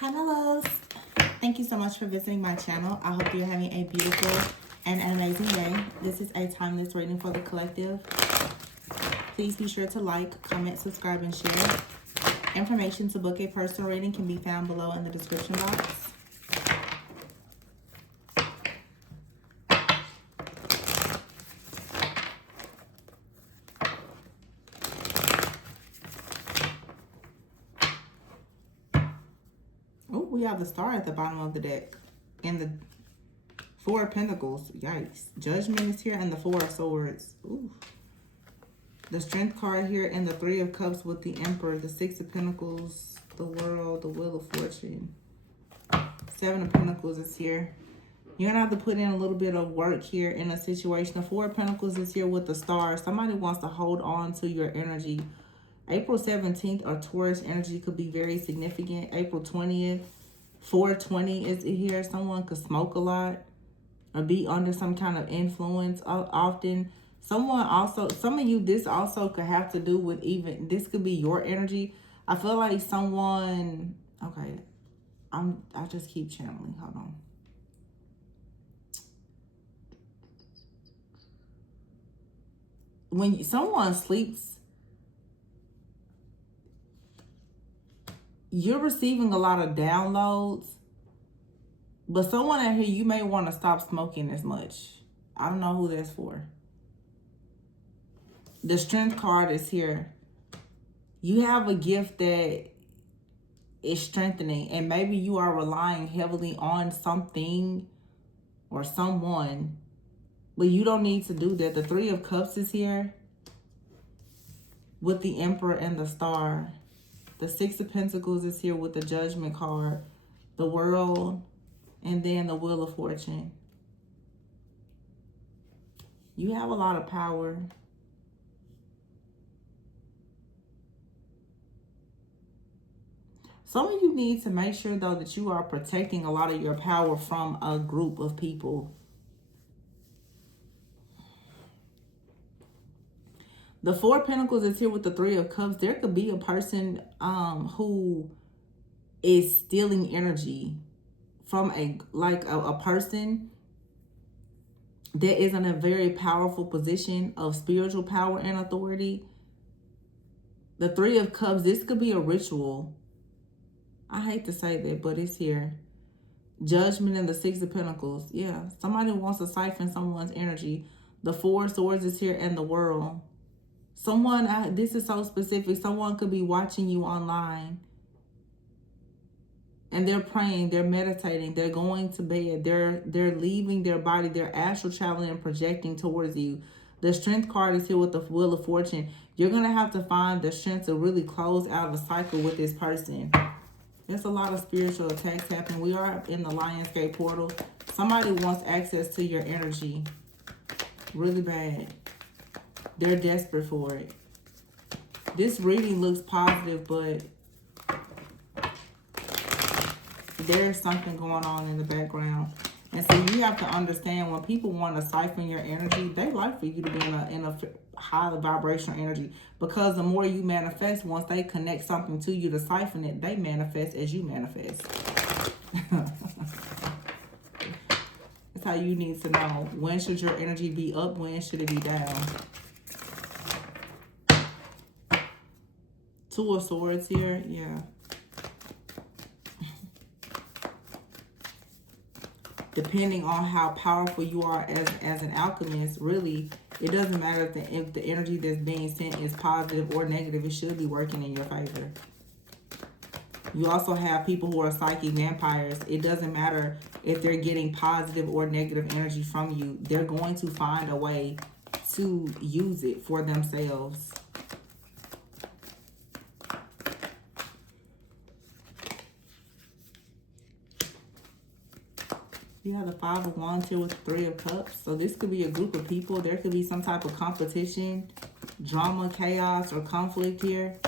Hi, my loves. Thank you so much for visiting my channel. I hope you're having a beautiful and an amazing day. This is a timeless reading for the collective. Please be sure to like, comment, subscribe, and share. Information to book a personal reading can be found below in the description box. Oh, we have the star at the bottom of the deck. And the Four of Pentacles. Yikes. Judgment is here and the Four of Swords. Ooh. The Strength card here and the Three of Cups with the Emperor. The Six of Pentacles, the World, the Wheel of Fortune. Seven of Pentacles is here. You're going to have to put in a little bit of work here in a situation. The Four of Pentacles is here with the Star. Somebody wants to hold on to your energy. April 17th or Taurus energy could be very significant. April 20th, 420 is here. Someone could smoke a lot or be under some kind of influence often. Someone also, some of you, this also could have to do with even, this could be your energy. I feel like someone, okay, I just keep channeling. Hold on. When someone sleeps, you're receiving a lot of downloads, but someone out here, you may want to stop smoking as much. I don't know who that's for. The Strength card is here. You have a gift that is strengthening, and maybe you are relying heavily on something or someone, but you don't need to do that. The Three of Cups is here with the Emperor and the Star. The Six of Pentacles is here with the Judgment card, the World, and then the Wheel of Fortune. You have a lot of power. Some of you need to make sure, though, that you are protecting a lot of your power from a group of people. The Four of Pentacles is here with the Three of Cups. There could be a person who is stealing energy from a person that is in a very powerful position of spiritual power and authority. The Three of Cups, this could be a ritual. I hate to say that, but it's here. Judgment and the Six of Pentacles. Yeah, somebody wants to siphon someone's energy. The Four of Swords is here and the World. Someone, this is so specific, someone could be watching you online. And they're praying, they're meditating, they're going to bed, they're leaving their body, they're astral traveling and projecting towards you. The Strength card is here with the Wheel of Fortune. You're going to have to find the strength to really close out the cycle with this person. There's a lot of spiritual attacks happening. We are in the Lionsgate portal. Somebody wants access to your energy really bad. They're desperate for it. This reading looks positive, but there's something going on in the background. And so you have to understand, when people want to siphon your energy, they like for you to be in a high vibrational energy. Because the more you manifest, once they connect something to you to siphon it, they manifest as you manifest. That's how you need to know. When should your energy be up? When should it be down? Two of Swords here. Yeah. Depending on how powerful you are as an alchemist, really, it doesn't matter if the energy that's being sent is positive or negative. It should be working in your favor. You also have people who are psychic vampires. It doesn't matter if they're getting positive or negative energy from you. They're going to find a way to use it for themselves. You have the Five of Wands here with the Three of Cups. So this could be a group of people. There could be some type of competition, drama, chaos, or conflict here.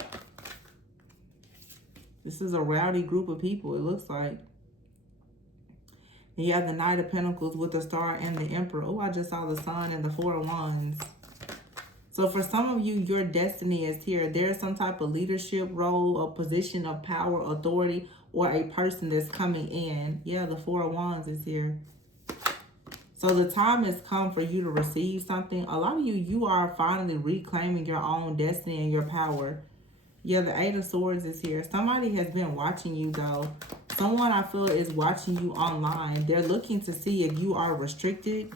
This is a rowdy group of people, it looks like. And you have the Knight of Pentacles with the Star and the Emperor. Oh, I just saw the Sun and the Four of Wands. So for some of you, your destiny is here. There's some type of leadership role, a position of power, authority, or a person that's coming in. Yeah, the Four of Wands is here. So the time has come for you to receive something. A lot of you, you are finally reclaiming your own destiny and your power. Yeah, the Eight of Swords is here. Somebody has been watching you, though. Someone I feel is watching you online. They're looking to see if you are restricted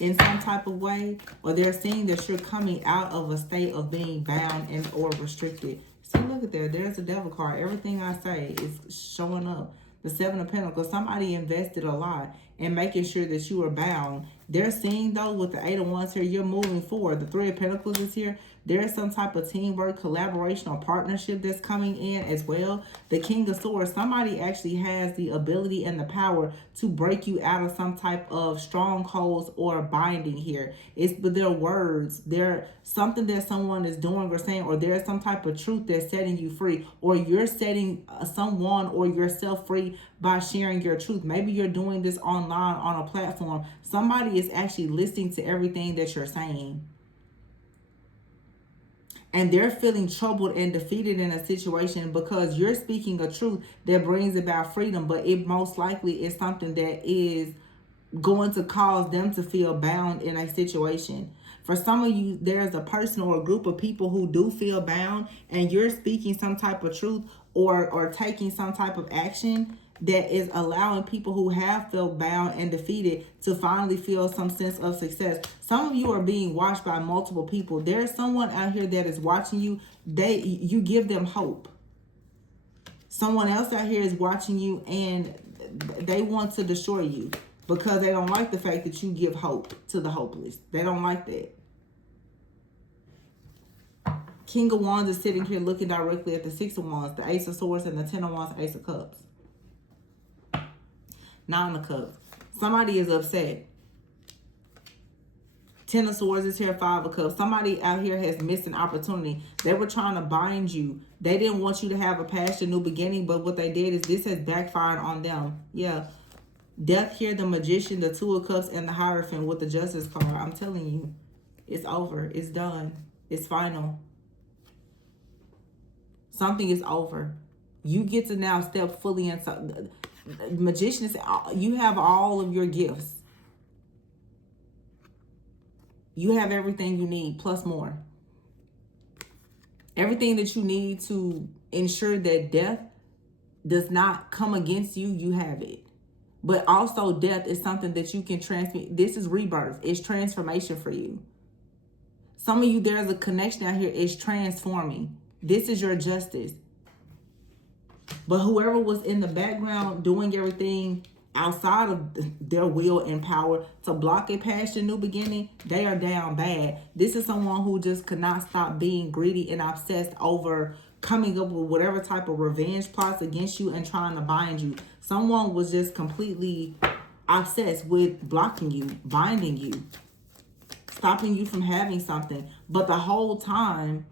in some type of way, or they're seeing that you're coming out of a state of being bound and or restricted. See, look at there. There's a Devil card. Everything I say is showing up. The Seven of Pentacles. Somebody invested a lot in making sure that you are bound. They're seeing, though, with the Eight of Wands here, you're moving forward. The Three of Pentacles is here. There is some type of teamwork, collaboration, or partnership that's coming in as well. The King of Swords, somebody actually has the ability and the power to break you out of some type of strongholds or binding here. It's their words. They're something that someone is doing or saying, or there's some type of truth that's setting you free, or you're setting someone or yourself free by sharing your truth. Maybe you're doing this online on a platform. Somebody is actually listening to everything that you're saying. And they're feeling troubled and defeated in a situation because you're speaking a truth that brings about freedom, but it most likely is something that is going to cause them to feel bound in a situation. For some of you, there's a person or a group of people who do feel bound, and you're speaking some type of truth or taking some type of action that is allowing people who have felt bound and defeated to finally feel some sense of success. Some of you are being watched by multiple people. There's someone out here that is watching you. You give them hope. Someone else out here is watching you and they want to destroy you because they don't like the fact that you give hope to the hopeless. They don't like that. King of Wands is sitting here looking directly at the Six of Wands, the Ace of Swords, and the Ten of Wands, Ace of Cups. Nine of Cups. Somebody is upset. Ten of Swords is here, Five of Cups. Somebody out here has missed an opportunity. They were trying to bind you. They didn't want you to have a past, a new beginning, but what they did is this has backfired on them. Yeah. Death here, the Magician, the Two of Cups, and the Hierophant with the Justice card. I'm telling you, it's over. It's done. It's final. Something is over. You get to now step fully into... Magician is, you have all of your gifts. You have everything you need, plus more. Everything that you need to ensure that death does not come against you, you have it. But also death is something that you can transmit. This is rebirth. It's transformation for you. Some of you, there's a connection out here. It's transforming. This is your justice. But whoever was in the background doing everything outside of their will and power to block a past your new beginning, they are down bad. This is someone who just could not stop being greedy and obsessed over coming up with whatever type of revenge plots against you and trying to bind you. Someone was just completely obsessed with blocking you, binding you, stopping you from having something. But the whole time,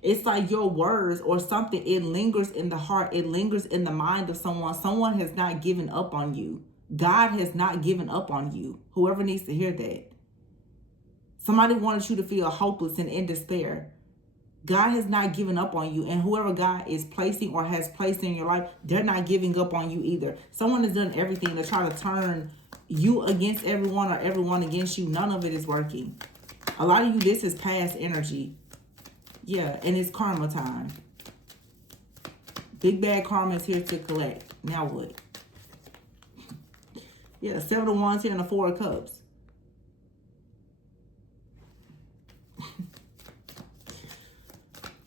it's like your words or something, it lingers in the heart. It lingers in the mind of someone. Someone has not given up on you. God has not given up on you. Whoever needs to hear that. Somebody wanted you to feel hopeless and in despair. God has not given up on you. And whoever God is placing or has placed in your life, they're not giving up on you either. Someone has done everything to try to turn you against everyone or everyone against you. None of it is working. A lot of you, this is past energy. Yeah, and it's karma time. Big bad karma is here to collect. Now what? Yeah, Seven of Wands here and the Four of Cups.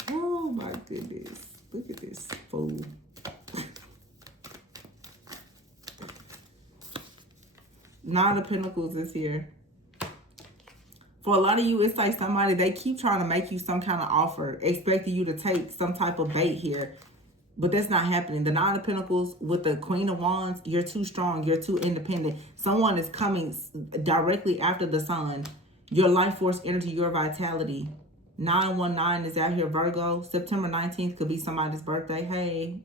Oh my goodness. Look at this fool. Nine of Pentacles is here. For a lot of you, it's like somebody, they keep trying to make you some kind of offer, expecting you to take some type of bait here. But that's not happening. The Nine of Pentacles with the Queen of Wands, you're too strong. You're too independent. Someone is coming directly after the sun. Your life force energy, your vitality. 919 is out here, Virgo. September 19th could be somebody's birthday. Hey.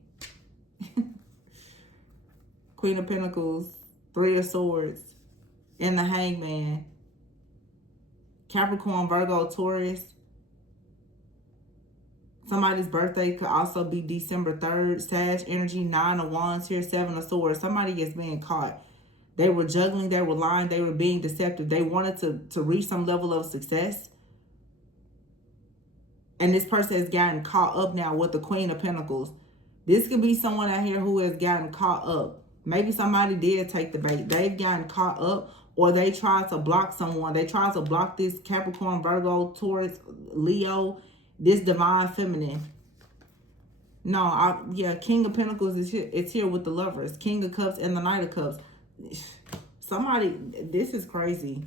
Queen of Pentacles, Three of Swords, and the Hangman. Capricorn, Virgo, Taurus, Somebody's birthday could also be December 3rd. Sag energy, 9 of Wands here, 7 of Swords. Somebody is being caught. They were juggling, they were lying, they were being deceptive. They wanted to reach some level of success. And this person has gotten caught up now with the Queen of Pentacles. This could be someone out here who has gotten caught up. Maybe somebody did take the bait. They've gotten caught up, or they tried to block someone. They tried to block this Capricorn, Virgo, Taurus, Leo, this divine feminine. No, yeah, King of Pentacles is here. It's here with the Lovers. King of Cups and the Knight of Cups. Somebody, this is crazy.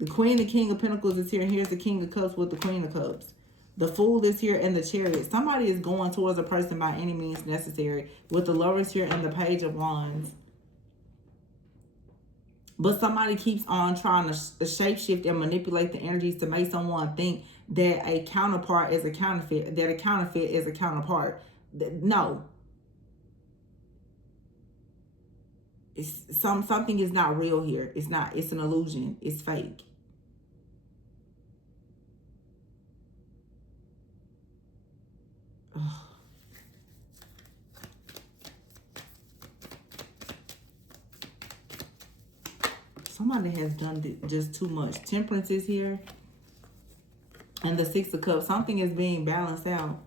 The Queen and King of Pentacles is here. And here's the King of Cups with the Queen of Cups. The Fool is here and the Chariot. Somebody is going towards a person by any means necessary. With the Lovers here and the Page of Wands. But somebody keeps on trying to shapeshift and manipulate the energies to make someone think that a counterpart is a counterfeit. That a counterfeit is a counterpart. No. Something is not real here. It's not. It's an illusion. It's fake. Ugh. Somebody has done just too much. Temperance is here. And the Six of Cups. Something is being balanced out.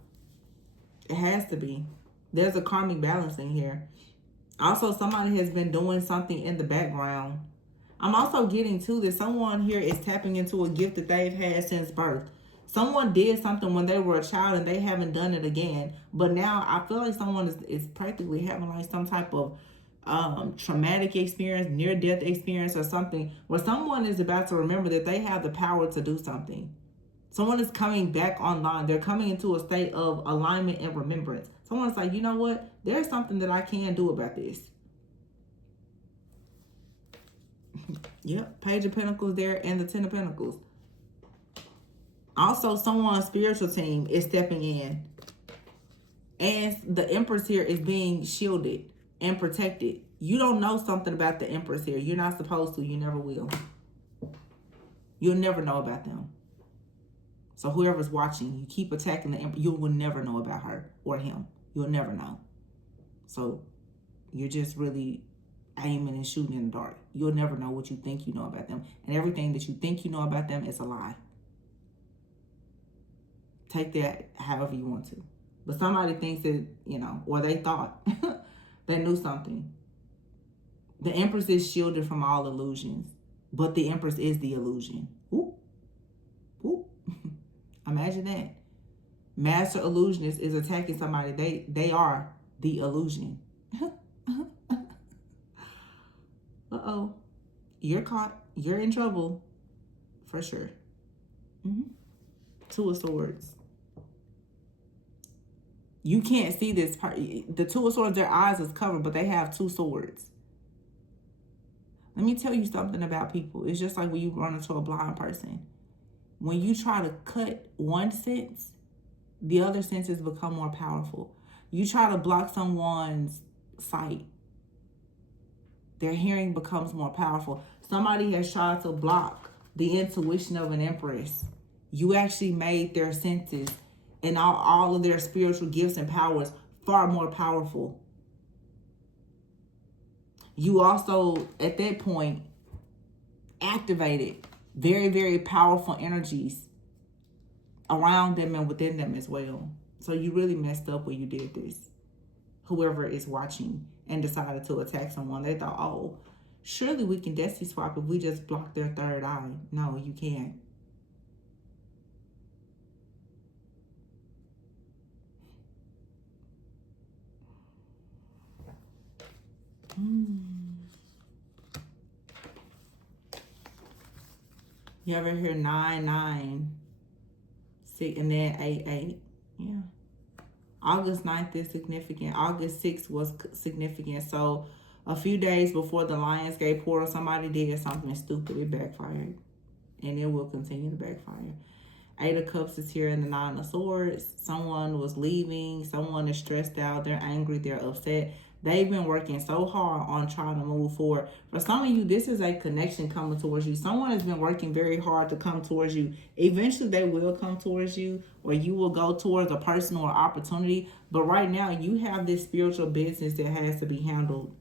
It has to be. There's a karmic balancing here. Also, somebody has been doing something in the background. I'm also getting to that someone here is tapping into a gift that they've had since birth. Someone did something when they were a child and they haven't done it again. But now I feel like someone is practically having like some type of traumatic experience, near-death experience or something, where someone is about to remember that they have the power to do something. Someone is coming back online. They're coming into a state of alignment and remembrance. Someone's like, you know what? There's something that I can do about this. Yep, Page of Pentacles there and the Ten of Pentacles. Also, someone's spiritual team is stepping in. And the Empress here is being shielded and protected. You don't know something about the Empress here. You're not supposed to. You never will. You'll never know about them. So whoever's watching, you keep attacking the Empress, you will never know about her or him. You'll never know. So you're just really aiming and shooting in the dark. You'll never know what you think you know about them. And everything that you think you know about them is a lie. Take that however you want to. But somebody thinks that, you know, or they thought they knew something. The Empress is shielded from all illusions. But the Empress is the illusion. Ooh. Ooh. Imagine that. Master illusionist is attacking somebody. They are the illusion. Uh-oh. You're caught. You're in trouble. For sure. Two of Swords. You can't see this part. The Two of Swords, their eyes is covered, but they have two swords. Let me tell you something about people. It's just like when you run into a blind person. When you try to cut one sense, the other senses become more powerful. You try to block someone's sight, their hearing becomes more powerful. Somebody has tried to block the intuition of an Empress. You actually made their senses and all of their spiritual gifts and powers far more powerful. You also, at that point, activated very, very powerful energies around them and within them as well. So you really messed up when you did this. Whoever is watching and decided to attack someone, they thought, oh, surely we can destiny swap if we just block their third eye. No, you can't. You ever hear 9-9, 6, and then 8-8? Yeah. August 9th is significant. August 6th was significant. So a few days before the Lionsgate portal, somebody did something stupid. It backfired. And it will continue to backfire. 8 of Cups is here and the 9 of Swords. Someone was leaving. Someone is stressed out. They're angry. They're upset. They've been working so hard on trying to move forward. For some of you, this is a connection coming towards you. Someone has been working very hard to come towards you. Eventually, they will come towards you, or you will go towards a person or opportunity. But right now, you have this spiritual business that has to be handled.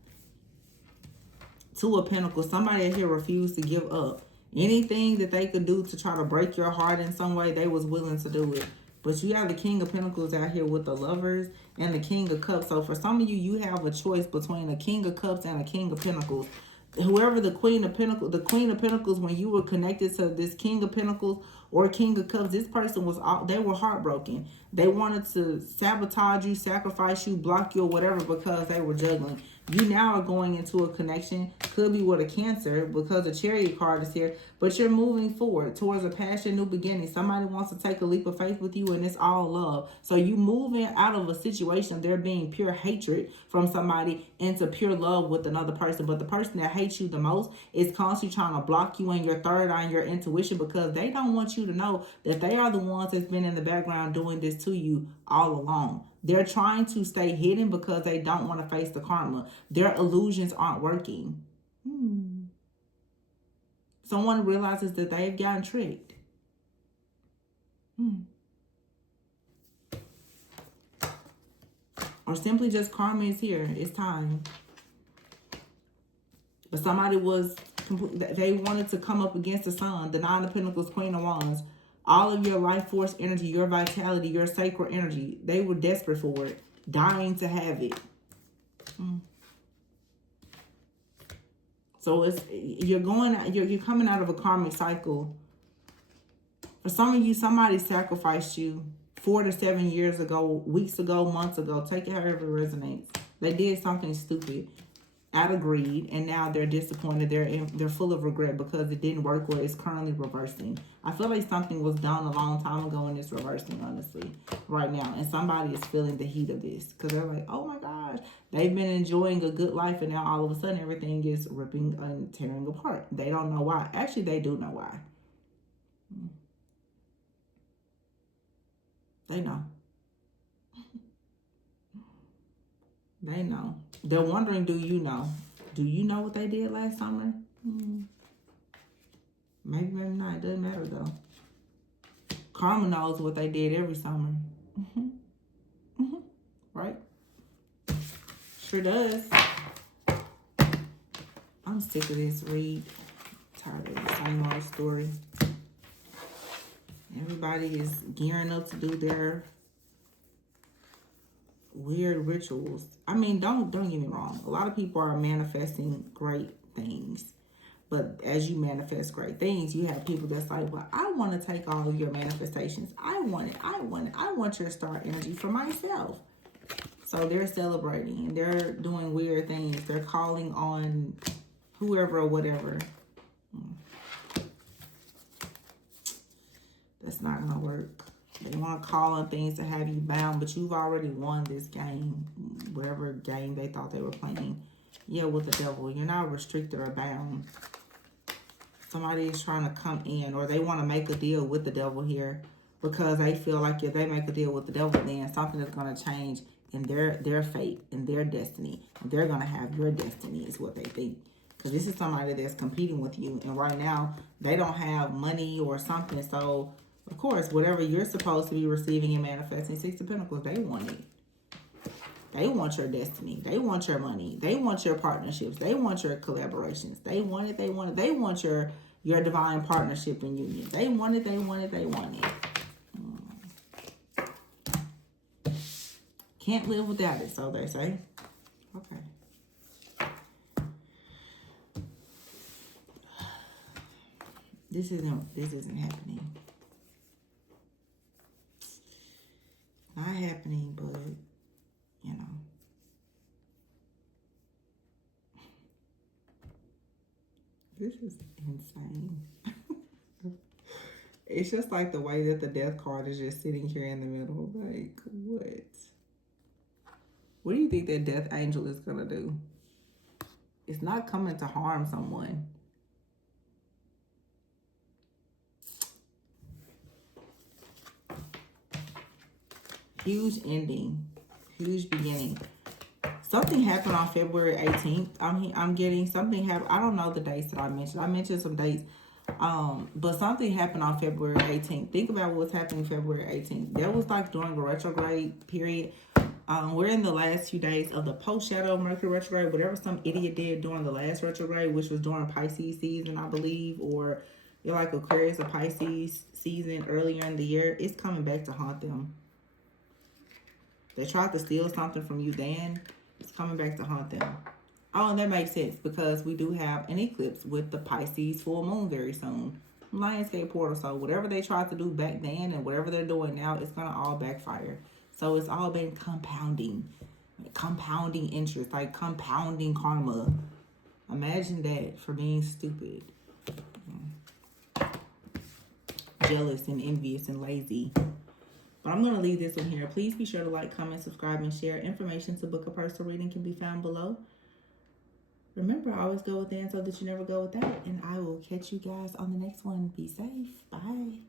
Two of Pentacles. Somebody here refused to give up. Anything that they could do to try to break your heart in some way, they was willing to do it. But you have the King of Pentacles out here with the Lovers and the King of Cups. So for some of you, you have a choice between a King of Cups and a King of Pentacles. Whoever the Queen of Pentacles, when you were connected to this King of Pentacles or King of Cups, this person was they were heartbroken. They wanted to sabotage you, sacrifice you, block you, or whatever, because they were juggling. You now are going into a connection, could be with a Cancer, because the Chariot card is here, but you're moving forward towards a passion, new beginning. Somebody wants to take a leap of faith with you, and it's all love. So you moving out of a situation, there being pure hatred from somebody, into pure love with another person. But the person that hates you the most is constantly trying to block you in your third eye and your intuition, because they don't want you to know that they are the ones that's been in the background doing this to you all along. They're trying to stay hidden because they don't want to face the karma. Their illusions aren't working. Someone realizes that they've gotten tricked. Or simply just karma is here. It's time. But somebody they wanted to come up against the Sun, the Nine of Pentacles, Queen of Wands. All of your life force energy, your vitality, your sacred energy. They were desperate for it. Dying to have it. So you're coming out of a karmic cycle. For some of you, somebody sacrificed you 4 to 7 years ago, weeks ago, months ago. Take it however it resonates. They did something stupid out of greed, and now they're disappointed. They're full of regret because it didn't work, or it's currently reversing. I feel like something was done a long time ago and it's reversing, honestly, right now. And somebody is feeling the heat of this because they're like, oh my gosh, they've been enjoying a good life, and now all of a sudden everything is ripping and tearing apart. They don't know why. Actually, they do know why. They know. They know. They're wondering, do you know? Do you know what they did last summer? Maybe, maybe not. It doesn't matter, though. Karma knows what they did every summer. Right? Sure does. I'm sick of this read. Tired of the same old story. Everybody is gearing up to do their weird rituals. I mean, don't get me wrong. A lot of people are manifesting great things. But as you manifest great things, you have people that's like, well, I want to take all of your manifestations. I want it. I want it. I want your star energy for myself. So they're celebrating and they're doing weird things. They're calling on whoever or whatever. That's not going to work. They want to call on things to have you bound, but you've already won this game, whatever game they thought they were playing. Yeah, with the devil. You're not restricted or bound. Somebody is trying to come in, or they want to make a deal with the devil here because they feel like if they make a deal with the devil, then something is going to change in their fate, in their destiny. They're going to have your destiny is what they think. Because this is somebody that's competing with you, and right now they don't have money or something, so of course, whatever you're supposed to be receiving and manifesting, Six of Pentacles, they want it. They want your destiny. They want your money. They want your partnerships. They want your collaborations. They want it. They want it. They want your divine partnership and union. They want it. They want it. They want it. Can't live without it, so they say. Okay. This isn't happening. Not happening, but you know. This is insane. It's just like the way that the death card is just sitting here in the middle. Like, what? What do you think that death angel is going to do? It's not coming to harm someone. Huge ending. Huge beginning. Something happened on February 18th. I'm getting something happened. I don't know the dates that I mentioned. I mentioned some dates. But something happened on February 18th. Think about what's happening February 18th. That was like during a retrograde period. We're in the last few days of the post-shadow Mercury retrograde, whatever some idiot did during the last retrograde, which was during Pisces season, I believe, or you're like Aquarius or Pisces season earlier in the year. It's coming back to haunt them. They tried to steal something from you then. It's coming back to haunt them. Oh, and that makes sense because we do have an eclipse with the Pisces full moon very soon. Lionsgate portal. So whatever they tried to do back then and whatever they're doing now, it's going to all backfire. So it's all been compounding interest, like compounding karma. Imagine that for being stupid, jealous and envious and lazy. But I'm going to leave this one here. Please be sure to like, comment, subscribe, and share. Information to book a personal reading can be found below. Remember, always go within so that you never go without. And I will catch you guys on the next one. Be safe. Bye.